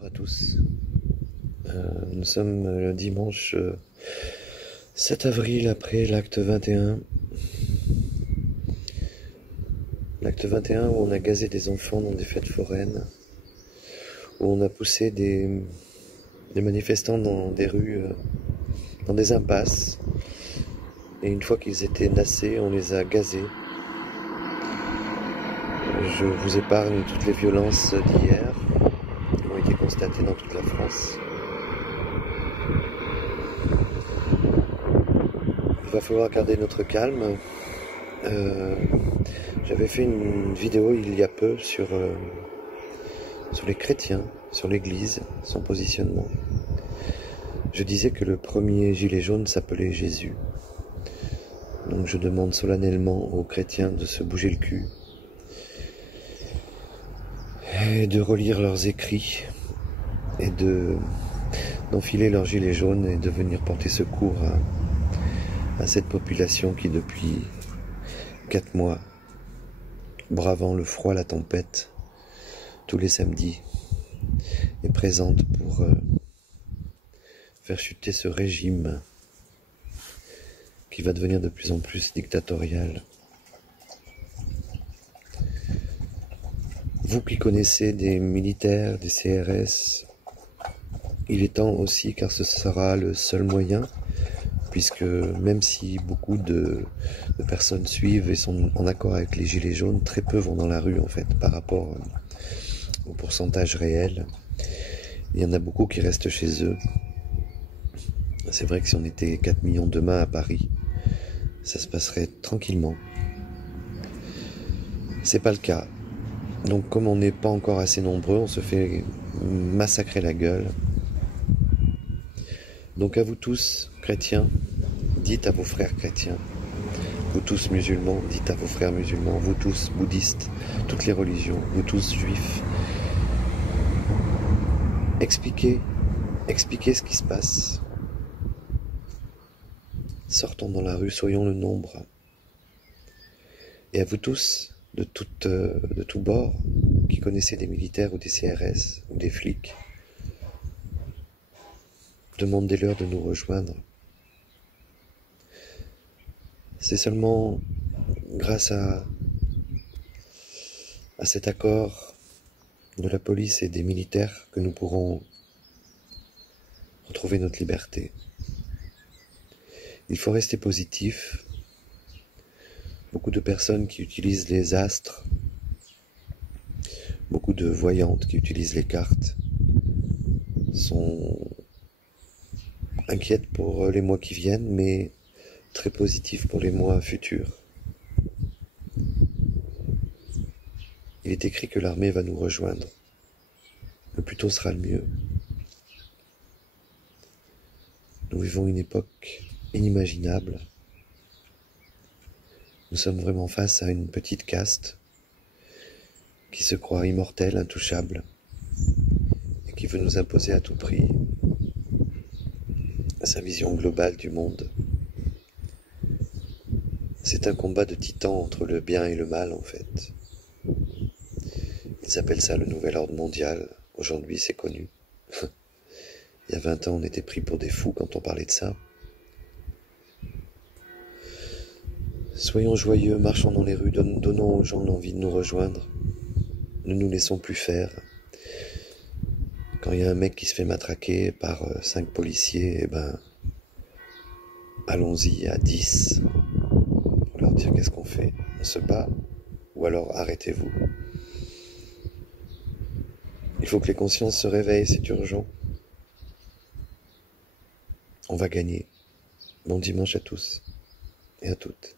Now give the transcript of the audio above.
Bonjour à tous. Nous sommes le dimanche 7 avril après l'acte 21. L'acte 21 où on a gazé des enfants dans des fêtes foraines, où on a poussé des manifestants dans des rues, dans des impasses. Et une fois qu'ils étaient nassés, on les a gazés. Je vous épargne toutes les violences d'hier qui ont été constatées dans toute la France. Il va falloir garder notre calme. J'avais fait une vidéo il y a peu sur les chrétiens, sur l'Église, son positionnement. Je disais que le premier gilet jaune s'appelait Jésus. Donc je demande solennellement aux chrétiens de se bouger le cul et de relire leurs écrits et d'enfiler leur gilet jaune et de venir porter secours à cette population qui depuis 4 mois, bravant le froid, la tempête, tous les samedis, est présente pour faire chuter ce régime qui va devenir de plus en plus dictatorial. Vous qui connaissez des militaires, des CRS, il est temps aussi, car ce sera le seul moyen, puisque même si beaucoup de personnes suivent et sont en accord avec les gilets jaunes, très peu vont dans la rue en fait, par rapport au pourcentage réel. Il y en a beaucoup qui restent chez eux. C'est vrai que si on était 4 millions demain à Paris, ça se passerait tranquillement. C'est pas le cas. Donc comme on n'est pas encore assez nombreux, on se fait massacrer la gueule. Donc à vous tous, chrétiens, dites à vos frères chrétiens. Vous tous musulmans, dites à vos frères musulmans. Vous tous bouddhistes, toutes les religions. Vous tous juifs. Expliquez ce qui se passe. Sortons dans la rue, soyons le nombre. Et à vous tous, de tous bords, qui connaissez des militaires ou des CRS ou des flics, demandez-leur de nous rejoindre. C'est seulement grâce à cet accord de la police et des militaires que nous pourrons retrouver notre liberté. Il faut rester positif. Beaucoup de personnes qui utilisent les astres, beaucoup de voyantes qui utilisent les cartes sont inquiètes pour les mois qui viennent, mais très positifs pour les mois futurs. Il est écrit que l'armée va nous rejoindre. Le plus tôt sera le mieux. Nous vivons une époque inimaginable. Nous sommes vraiment face à une petite caste qui se croit immortelle, intouchable, et qui veut nous imposer à tout prix sa vision globale du monde. C'est un combat de titans entre le bien et le mal, en fait. Ils appellent ça le nouvel ordre mondial. Aujourd'hui, c'est connu. Il y a 20 ans, on était pris pour des fous quand on parlait de ça. Soyons joyeux, marchons dans les rues, donnons aux gens l'envie de nous rejoindre. Ne nous laissons plus faire. Quand il y a un mec qui se fait matraquer par 5 policiers, allons-y à 10 pour leur dire qu'est-ce qu'on fait. On se bat ou alors arrêtez-vous. Il faut que les consciences se réveillent, c'est urgent. On va gagner. Bon dimanche à tous et à toutes.